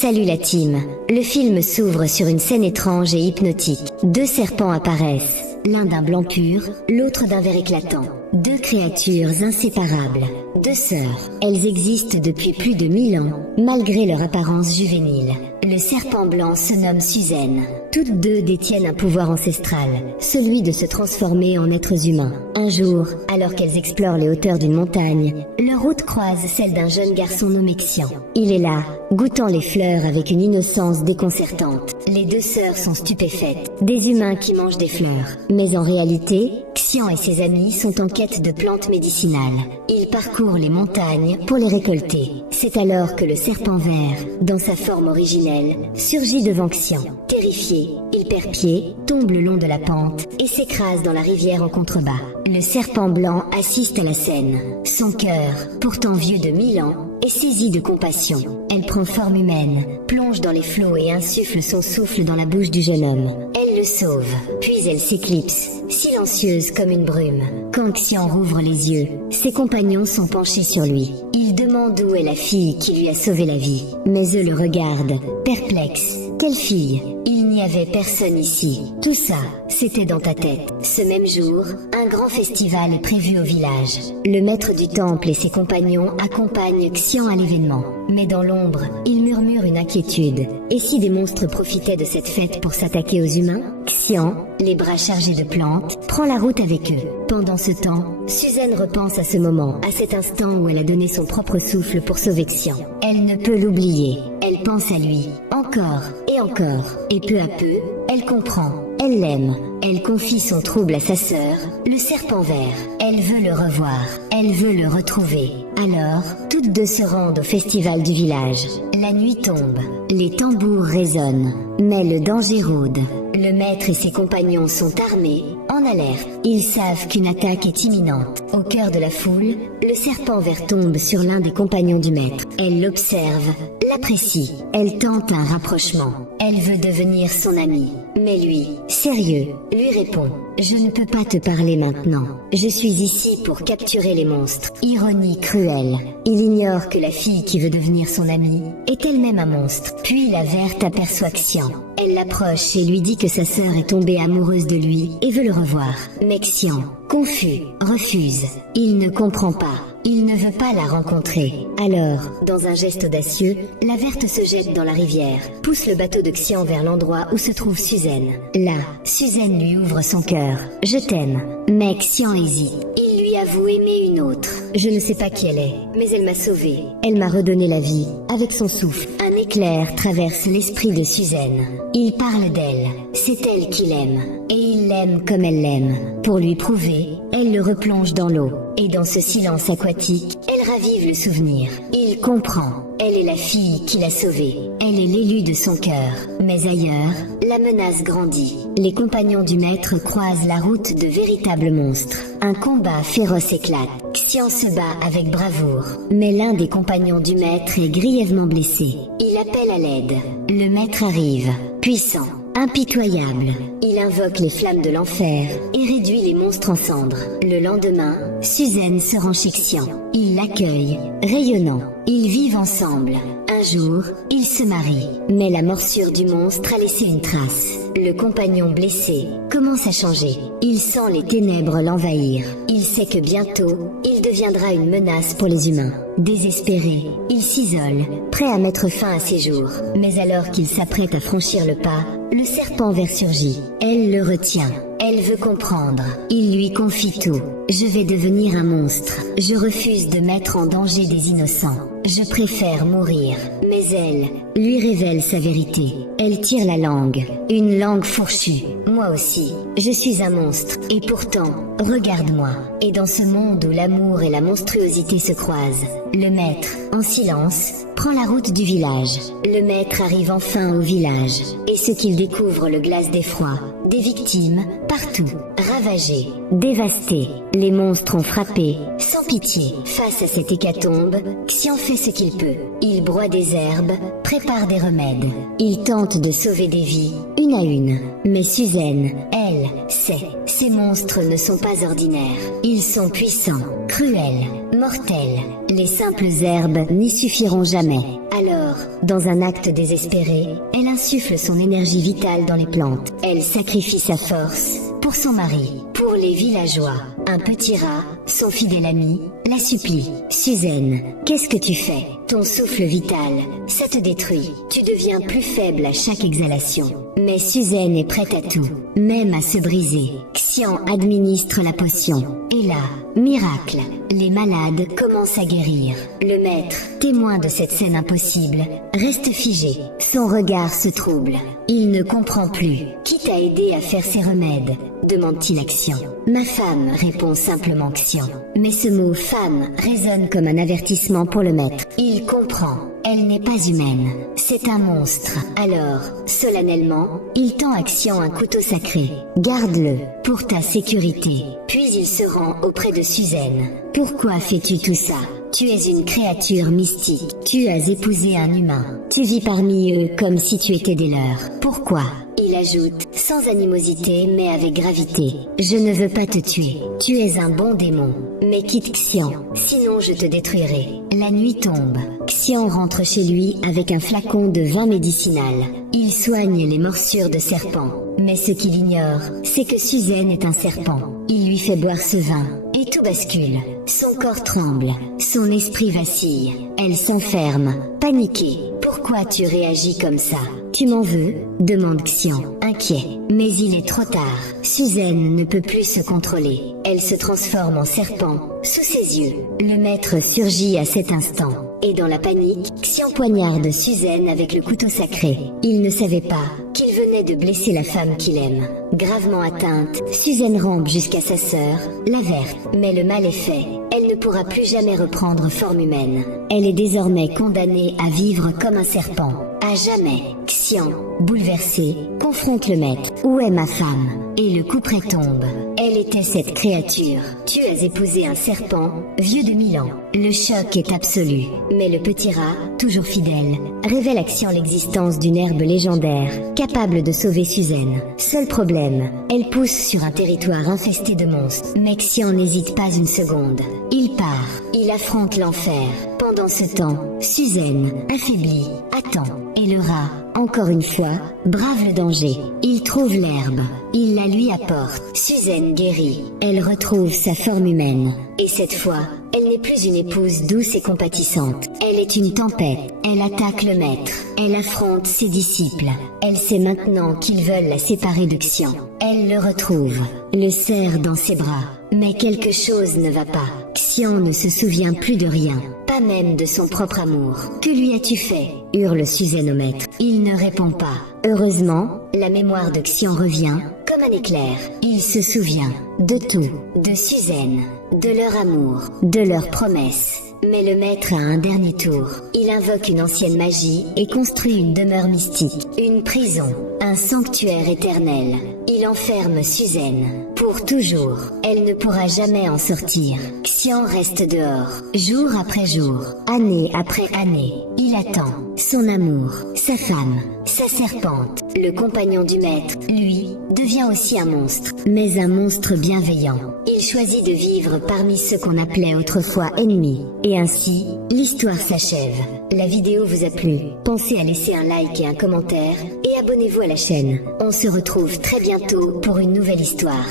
Salut la team. Le film s'ouvre sur une scène étrange et hypnotique. Deux serpents apparaissent, l'un d'un blanc pur, l'autre d'un vert éclatant. Deux créatures inséparables, deux sœurs. Elles existent depuis plus de 1000 ans, malgré leur apparence juvénile. Le serpent blanc se nomme Suzanne. Toutes deux détiennent un pouvoir ancestral, celui de se transformer en êtres humains. Un jour, alors qu'elles explorent les hauteurs d'une montagne, leur route croise celle d'un jeune garçon nommé Xian. Il est là, goûtant les fleurs avec une innocence déconcertante. Les deux sœurs sont stupéfaites, des humains qui mangent des fleurs. Mais en réalité, Xian et ses amis sont en quête de plantes médicinales. Ils parcourent les montagnes pour les récolter. C'est alors que le serpent vert, dans sa forme originelle, surgit devant Xian. Terrifié, il perd pied, tombe le long de la pente et s'écrase dans la rivière en contrebas. Le serpent blanc assiste à la scène. Son cœur, pourtant vieux de 1000 ans, est saisi de compassion. Elle prend forme humaine, plonge dans les flots et insuffle son souffle dans la bouche du jeune homme. Elle le sauve, puis elle s'éclipse, silencieuse comme une brume. Quand Xian rouvre les yeux, ses compagnons sont penchés sur lui. Ils demandent où est la fille qui lui a sauvé la vie. Mais eux le regardent, perplexes. Quelle fille? Il n'y avait personne ici. Tout ça, c'était dans ta tête. Ce même jour, un grand festival est prévu au village. Le maître du temple et ses compagnons accompagnent Xian à l'événement. Mais dans l'ombre, il murmure une inquiétude. Et si des monstres profitaient de cette fête pour s'attaquer aux humains? Xian, les bras chargés de plantes, prend la route avec eux. Pendant ce temps, Suzanne repense à ce moment, à cet instant où elle a donné son propre souffle pour sauver Xian. Elle ne peut l'oublier. Elle pense à lui, encore et encore. Et peu à peu, elle comprend. Elle l'aime. Elle confie son trouble à sa sœur, le serpent vert. Elle veut le revoir. Elle veut le retrouver. Alors, toutes deux se rendent au festival du village. La nuit tombe. Les tambours résonnent. Mais le danger rôde. Le maître et ses compagnons sont armés, en alerte. Ils savent qu'une attaque est imminente. Au cœur de la foule, le serpent vert tombe sur l'un des compagnons du maître. Elle l'observe, l'apprécie. Elle tente un rapprochement. Elle veut devenir son ami. Mais lui, sérieux, lui répond: je ne peux pas te parler maintenant. Je suis ici pour capturer les monstres. Ironie cruelle. Il ignore que la fille qui veut devenir son amie est elle-même un monstre. Puis la verte aperçoit Xian. Elle l'approche et lui dit que sa sœur est tombée amoureuse de lui et veut le revoir. Mais Xian, confus, refuse. Il ne comprend pas. Il ne veut pas la rencontrer. Alors, dans un geste audacieux, la verte se jette dans la rivière, pousse le bateau de Xian vers l'endroit où se trouve Suzanne. Là, Suzanne lui ouvre son cœur. Je t'aime. Mais Xian hésite. Il lui avoue aimer une autre. Je ne sais pas qui elle est, mais elle m'a sauvée. Elle m'a redonné la vie, avec son souffle. Un éclair traverse l'esprit de Suzanne. Il parle d'elle. C'est elle qui l'aime. Et il l'aime comme elle l'aime. Pour lui prouver, elle le replonge dans l'eau. Et dans ce silence aquatique, elle ravive le souvenir. Il comprend. Elle est la fille qui l'a sauvé. Elle est l'élu de son cœur. Mais ailleurs, la menace grandit. Les compagnons du maître croisent la route de véritables monstres. Un combat féroce éclate. Xian se bat avec bravoure. Mais l'un des compagnons du maître est grièvement blessé. Il appelle à l'aide. Le maître arrive, puissant, impitoyable. Il invoque les flammes de l'enfer et réduit les monstres en cendres. Le lendemain, Suzanne se rend chez Xian. Il l'accueille, rayonnant. Ils vivent ensemble. Un jour, ils se marient. Mais la morsure du monstre a laissé une trace. Le compagnon blessé commence à changer. Il sent les ténèbres l'envahir. Il sait que bientôt, il deviendra une menace pour les humains. Désespéré, il s'isole, prêt à mettre fin à ses jours. Mais alors qu'il s'apprête à franchir le pas, le serpent vert surgit. Elle le retient. Elle veut comprendre. Il lui confie tout. Je vais devenir un monstre. Je refuse de mettre en danger des innocents. Je préfère mourir. Mais elle lui révèle sa vérité. Elle tire la langue. Une langue fourchue. Moi aussi, je suis un monstre. Et pourtant, regarde-moi. Et dans ce monde où l'amour et la monstruosité se croisent, le maître, en silence, prend la route du village. Le maître arrive enfin au village. Et ce qu'il découvre le glace d'effroi. Des victimes, partout, ravagées, dévastées. Les monstres ont frappé, sans pitié. Face à cette hécatombe, Xian fait ce qu'il peut. Il broie des herbes, prépare des remèdes. Il tente de sauver des vies, une à une. Mais Suzanne, elle, sait. Ces monstres ne sont pas ordinaires. Ils sont puissants, cruels, mortelle. Les simples herbes n'y suffiront jamais. Alors, dans un acte désespéré, elle insuffle son énergie vitale dans les plantes. Elle sacrifie sa force pour son mari, pour les villageois. Un petit rat, son fidèle ami, la supplie. Suzanne, qu'est-ce que tu fais? Ton souffle vital, ça te détruit. Tu deviens plus faible à chaque exhalation. Mais Suzanne est prête à tout, même à se briser. Xian administre la potion. Et là, miracle, les malades commencent à guérir. Le maître, témoin de cette scène impossible, reste figé. Son regard se trouble. Il ne comprend plus. Qui t'a aidé à faire ces remèdes? Demande-t-il à Xian. Ma femme, répond simplement Xian. Mais ce mot femme résonne comme un avertissement pour le maître. Il comprend. Elle n'est pas humaine. C'est un monstre. Alors, solennellement, il tend à Xian un couteau sacré. Garde-le, pour ta sécurité. Puis il se rend auprès de Suzanne. Pourquoi fais-tu tout ça? Tu es une créature mystique. Tu as épousé un humain. Tu vis parmi eux comme si tu étais des leurs. Pourquoi? Il ajoute, sans animosité mais avec gravité. Je ne veux pas te tuer. Tu es un bon démon. Mais quitte Xian, sinon je te détruirai. La nuit tombe. Xian rentre chez lui avec un flacon de vin médicinal. Il soigne les morsures de serpents. Mais ce qu'il ignore, c'est que Suzanne est un serpent. Il lui fait boire ce vin, et tout bascule. Son corps tremble, son esprit vacille. Elle s'enferme, paniquée. Pourquoi tu réagis comme ça? Tu m'en veux? Demande Xian, inquiet. Mais il est trop tard. Suzanne ne peut plus se contrôler. Elle se transforme en serpent, sous ses yeux. Le maître surgit à cet instant. Et dans la panique, Xian poignarde Suzanne avec le couteau sacré. Il ne savait pas qu'il venait de blesser la femme qu'il aime. Gravement atteinte, Suzanne rampe jusqu'à sa sœur, la verte. Mais le mal est fait. Elle ne pourra plus jamais reprendre forme humaine. Elle est désormais condamnée à vivre comme un serpent. À jamais. Xian, bouleversé, confronte le maître. Où est ma femme? Et le couperet tombe. Elle était cette créature. Tu as épousé un serpent, vieux de 1000 ans. Le choc est absolu. Mais le petit rat, toujours fidèle, révèle à Xian l'existence d'une herbe légendaire, capable de sauver Suzanne. Seul problème, elle pousse sur un territoire infesté de monstres. Mais Xian n'hésite pas une seconde. Il part. Il affronte l'enfer. Pendant ce temps, Suzanne, affaiblie, attend. Et le rat, encore une fois, brave le danger. Il trouve l'herbe. Il la lui apporte. Suzanne guérit. Elle retrouve sa forme humaine. Et cette fois, elle n'est plus une épouse douce et compatissante. Elle est une tempête. Elle attaque le maître. Elle affronte ses disciples. Elle sait maintenant qu'ils veulent la séparer de Xian. Elle le retrouve, le serre dans ses bras. Mais quelque chose ne va pas. Xian ne se souvient plus de rien, pas même de son propre amour. Que lui as-tu fait? Hurle Suzanne au maître. Il ne répond pas. Heureusement, la mémoire de Xian revient, comme un éclair. Il se souvient de tout, de Suzanne, de leur amour, de leurs promesses. Mais le maître a un dernier tour. Il invoque une ancienne magie et construit une demeure mystique, une prison, un sanctuaire éternel. Il enferme Suzanne. Pour toujours. Elle ne pourra jamais en sortir. Xian reste dehors, jour après jour, année après année. Il attend son amour, sa femme, sa serpente. Le compagnon du maître, lui, devient aussi un monstre, mais un monstre bienveillant. Il choisit de vivre parmi ceux qu'on appelait autrefois ennemis. Et ainsi, l'histoire s'achève. La vidéo vous a plu? Pensez à laisser un like et un commentaire, et abonnez-vous à la chaîne. On se retrouve très bientôt pour une nouvelle histoire.